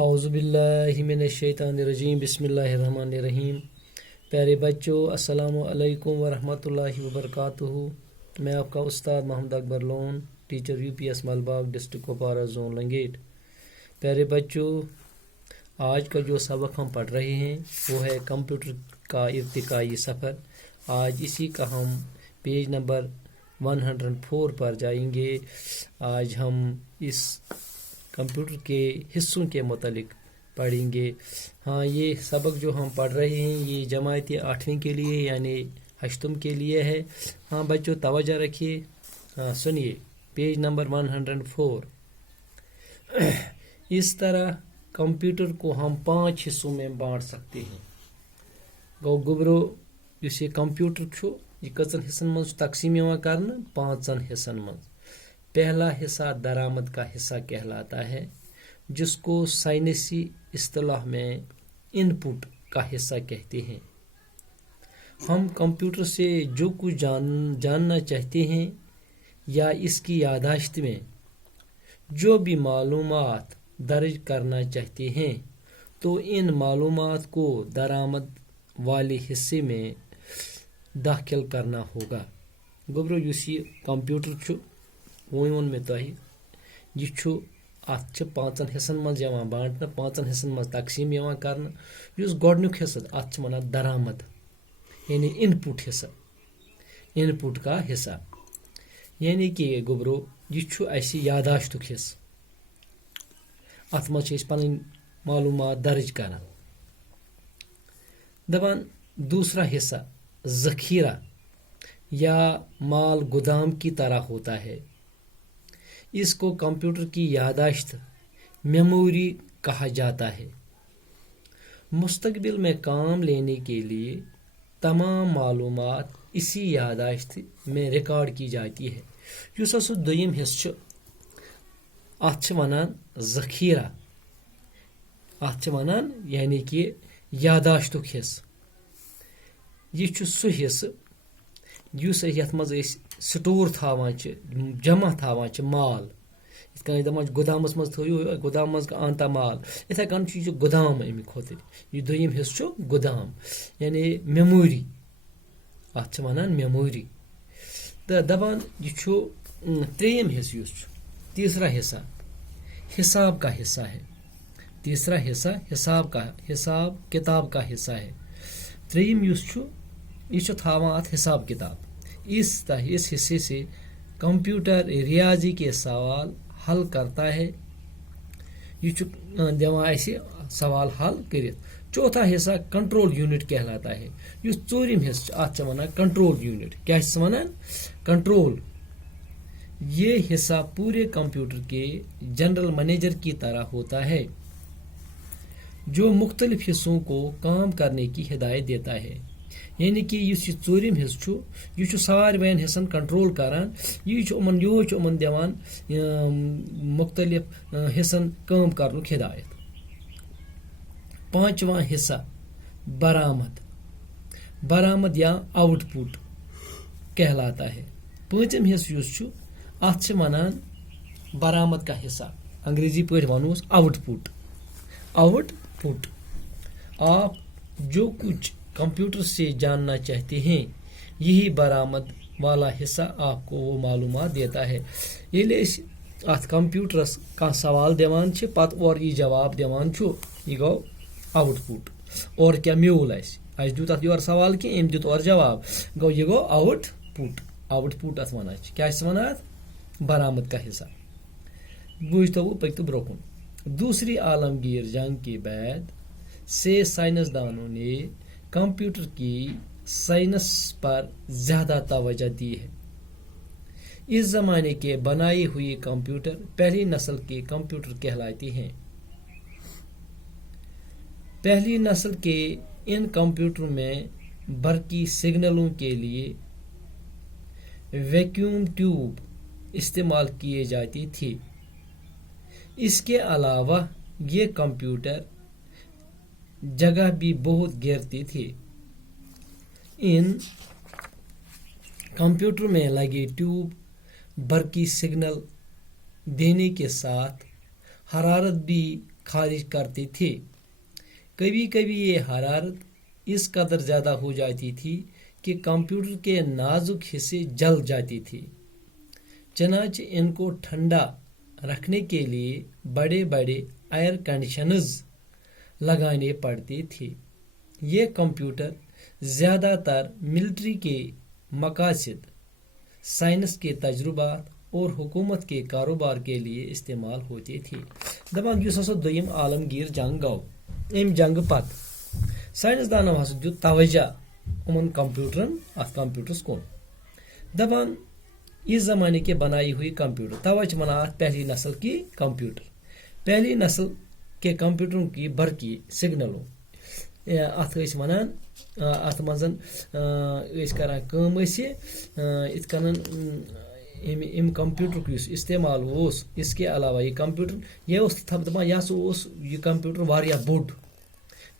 اعوذ باللہ من الشیطان الرجیم بسم اللہ الرحمن الرحیم. پیارے بچوں، السلام علیکم ورحمۃ اللہ وبرکاتہ. میں آپ کا استاد Muhammad Akbar Lone, teacher U P S Malbagh, district Kupwara, zone Langate. پیارے بچوں، آج کا جو سبق ہم پڑھ رہے ہیں وہ ہے کمپیوٹر کا ارتقائی سفر. آج اسی کا ہم پیج نمبر 104 پر جائیں گے. آج ہم اس کمپیوٹر کے حصوں کے متعلق پڑھیں گے. ہاں، یہ سبق جو ہم پڑھ رہے ہیں یہ جماعت 8ویں کے لیے یعنی 8م کے لیے ہے. ہاں بچوں، توجہ رکھیے. ہاں سنیے پیج نمبر 104. اس طرح کمپیوٹر کو ہم 5 حصوں میں بانٹ سکتے ہیں. گو گبرو اس یہ کمپیوٹر چھو یہ کتن حصن مز تقسیم کرنا 5 حصن مز. پہلا حصہ درآمد کا حصہ کہلاتا ہے، جس کو سائنسی اصطلاح میں ان پٹ کا حصہ کہتے ہیں. ہم کمپیوٹر سے جو کچھ جاننا چاہتے ہیں یا اس کی یادداشت میں جو بھی معلومات درج کرنا چاہتے ہیں تو ان معلومات کو درآمد والے حصے میں داخل کرنا ہوگا. گبرو یس یہ کمپیوٹر چھو وون میں تہ یہ ات 5 حصن مز بانٹنا، 5 حصن مز تقسیم کرنا. اس گۄڈنیُک حصہ ات ونان درآمد یعنی ان پٹ حصہ، ان پٹ کا حصہ یعنی کہ گبرو یہ اسی یادداشتک حصہ. ات مز پن معلومات درج کران. دپان دوسرا حصہ ذخیرہ یا مال گودام کی طرح ہوتا ہے. اس کو کمپیوٹر کی یادداشت میموری کہا جاتا ہے. مستقبل میں کام لینے کے لیے تمام معلومات اسی یادداشت میں ریکارڈ کی جاتی ہے. اس سو دویم حصہ ات ونان ذخیرہ، ات ونان یعنی کہ یادداشتک حصہ. یہ سہ حصہ یس یت مز سٹور تھاوان جمع تھاوان مال. یت کن دپان گودامس مز تھو گودام مز آنتا مال، اتھے کن یہ گودام امی خاطر. یہ دویم حصہ گودام یعنی میموری، ات ونان میموری. تو دپان یہ تریم حصہ اس تیسرا حصہ حساب کا حصہ ہے. تیسرا حصہ حساب کتاب کا حصہ ہے. تریم یہ تھاوان ات حساب کتاب. اس حصے سے کمپیوٹر ریاضی کے سوال حل کرتا ہے. یہ دِوان اسہِ سوال حل کرت. چوتھا حصہ کنٹرول یونٹ کہلاتا ہے. یہ ژوٗرِم حصہ ات ونان کنٹرول یونٹ. کیا ونان؟ کنٹرول. یہ حصہ پورے کمپیوٹر کے جنرل مینیجر کی طرح ہوتا ہے جو مختلف حصوں کو کام کرنے کی ہدایت دیتا ہے. یعنی کہ یہ ژوٗرِم حصہ یہ ساروین حصن کنٹرول کران. یہ امن دِوان مختلف حصن کام کرنک ہدایت. پانچواں حصہ برآمد یا آؤٹ پٹ کہلاتا ہے. پانچم حصہ اس ات ونان برآمد کا حصہ. انگریزی پہ ونوس آؤٹ پٹ. Out put. آپ جو کچھ کمپیوٹر سے جاننا چاہتے ہیں یہی برآمد والا حصہ آپ کو وہ معلومات دیتا ہے. ییٚلہِ أسۍ ات کمپیوٹرس کانٛہہ سوال دِوان چھِ پتہٕ اورٕ یہِ جواب دِوان چھُ یہِ گوٚو آؤٹ پٹ. اور کیٛاہ میوٗل اسہِ دیُت اتھ یورٕ سوال کینٛہہ أمۍ دیُت اورٕ جواب گوٚو یہِ گوٚو آؤٹ پٹ. آؤٹ پٹ اتھ ونان چھِ. کیٛاہ چھِ ونان اتھ؟ برآمد کا حصہ. بوٗزتو پٔکِو برٛونٛہہ کُن. دوسری عالمگیر جنگ کے بعد سے سائنسدانوں نے کمپیوٹر کی سائنس پر زیادہ توجہ دی ہے. اس زمانے کے بنائے ہوئے کمپیوٹر پہلی نسل کے کمپیوٹر کہلاتے ہیں. پہلی نسل کے ان کمپیوٹر میں برقی سگنلوں کے لیے ویکیوم ٹیوب استعمال کیے جاتے تھے. اس کے علاوہ یہ کمپیوٹر جگہ بھی بہت گھیرتے تھے. ان کمپیوٹر میں لگے ٹیوب برقی سگنل دینے کے ساتھ حرارت بھی خارج کرتے تھے. کبھی کبھی یہ حرارت اس قدر زیادہ ہو جاتی تھی کہ کمپیوٹر کے نازک حصے جل جاتے تھے. چنانچہ ان کو ٹھنڈا رکھنے کے لیے بڑے بڑے ایئر کنڈیشنز لگانے پڑتے تھے. یہ کمپیوٹر زیادہ تر ملٹری کے مقاصد، سائنس کے تجربات اور حکومت کے کاروبار کے لیے استعمال ہوتے تھے. دپان یس ہسا دویم عالمگیر جنگ گو، ام جنگ پتہ سائنسدانو ہسا دیت توجہ امن کمپیوٹرن ات کمپیوٹرس کن. دپان اس زمانے کے بنائی ہوئی کمپیوٹر، توجہ ونان ات پہلی نسل کی کمپیوٹر، پہلی نسل کے کمپیوٹروں کی برقی سگنلوں ات ونان ات مزن کران کم ات کنن ام کمپیوٹر یس استعمال اس اس کے علاوہ یہ کمپیوٹر یہ دپان یہ ہسا یہ کمپیوٹر واریاہ بوڑ،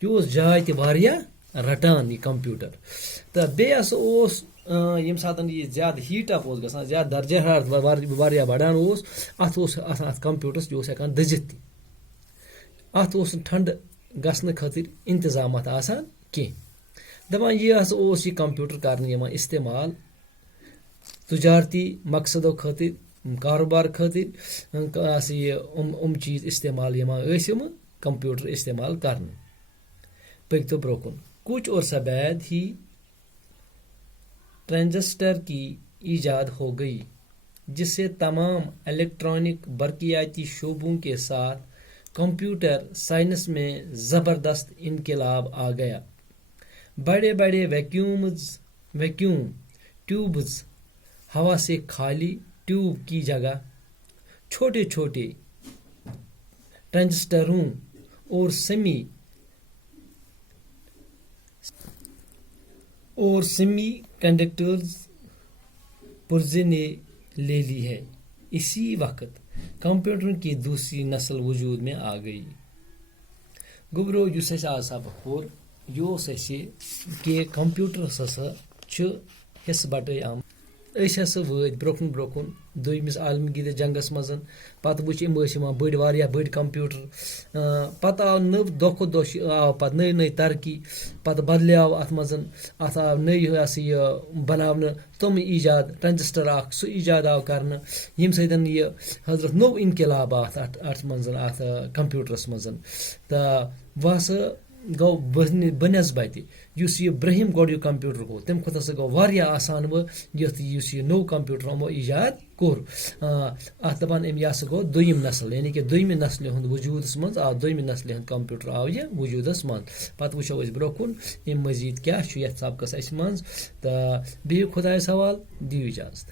یہ جائے تہ واریاہ رٹان یہ کمپیوٹر. تو بیٚیہِ ہسا ییٚمہِ ساتہٕ یہ زیادٕ ہیٹ اپ گژھان، زیادٕ درجہ حرارت واریاہ بڑان ات آسان ات کمپیوٹرس یہ ہیکان دزتھ تہ، ات ٹھنڈٕ گژھنہٕ خٲطرٕ انتظامات آسان کینٛہہ. دپان یہ ہسا یہ کمپیوٹر کرنہٕ یوان استعمال تجارتی مقصدو خاطر، کاروبار خاطر یہ چیز استعمال یوان کمپیوٹر استعمال کرنے. پکتو برونٛہہ کُن. کچھ عرصہ بعد ہی ٹرانزسٹر کی ایجاد ہو گئی جس سے تمام الیکٹرانک برقیاتی شعبوں کے ساتھ کمپیوٹر سائنس میں زبردست انقلاب آ گیا. بڑے بڑے ویکیوم ٹیوبز ہوا سے خالی ٹیوب کی جگہ چھوٹے چھوٹے ٹرانزسٹروں اور سیمی کنڈکٹرز پرزے نے لے لی ہے. اسی وقت کمپیوٹر کی دوسری نسل وجود میں آ گئی. گوبرو یس اس آج سبق پور یہ کہ کمپیوٹرس ہسا حصہ بٹے آمت. ہسا وٲتۍ برونٛہہ کُن دویمِس عالمگیر جنگس مز. پتہ وٕچھ بٔڑۍ واریاہ بٔڑۍ کمپیوٹر. پتہ آو نٔو دۄہ کھۄتہٕ دۄہ آو پتہ نٔے نٔے ترقی. پتہ بدلیو اتھ مز اتھ آو نٔے یہ بناونہٕ تم ایجاد ٹرانزسٹر اکھ سُہ ایجاد آو کرنہٕ ییٚمہِ سۭتۍ یہ حضرت نوٚو انقلاب آو اتھ منٛز اتھ کمپیوٹرس منٛز. تہٕ وۄنۍ ہسا گوٚو بنسبتہِ یُس یہ برہم گۄڈٕ یہ کمپیوٹر گوٚو تمہِ کھۄتہٕ ہسا گوٚو واریاہ آسان یُس یہ نوٚو کمپیوٹر یِمو ایجاد کوٚر. اتھ دپان یہ ہسا گوٚو دوٚیِم نسل، یعنی کہ دوٚیمہِ نسلہِ ہُنٛد وجوٗدس منٛز آو دوٚیمہِ نسلہِ ہُنٛد کمپیوٹر آو یہ وجوٗدس منٛز. پتہٕ وٕچھو أسۍ برونٛہہ کُن امہِ مزید کیاہ چھُ یتھ سبقس اسہِ منٛز. تہٕ بِہِو خۄدایس حوالہٕ، دِیِو اجازت.